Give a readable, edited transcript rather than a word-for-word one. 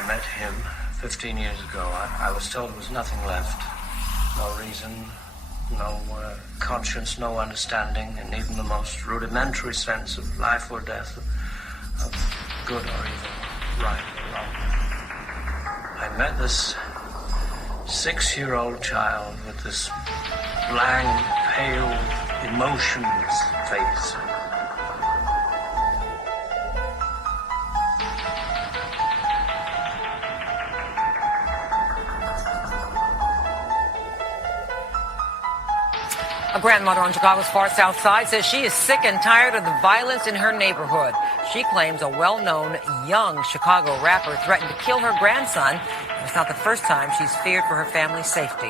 I met him 15 years ago, I was told there was nothing left. No reason, no conscience, no understanding, and even the most rudimentary sense of life or death, of good or evil, right or wrong. I met this 6-year-old child with this blank, pale, emotionless face. A grandmother on Chicago's far south side says she is sick and tired of the violence in her neighborhood. She claims a well-known young Chicago rapper threatened to kill her grandson. It's not the first time she's feared for her family's safety.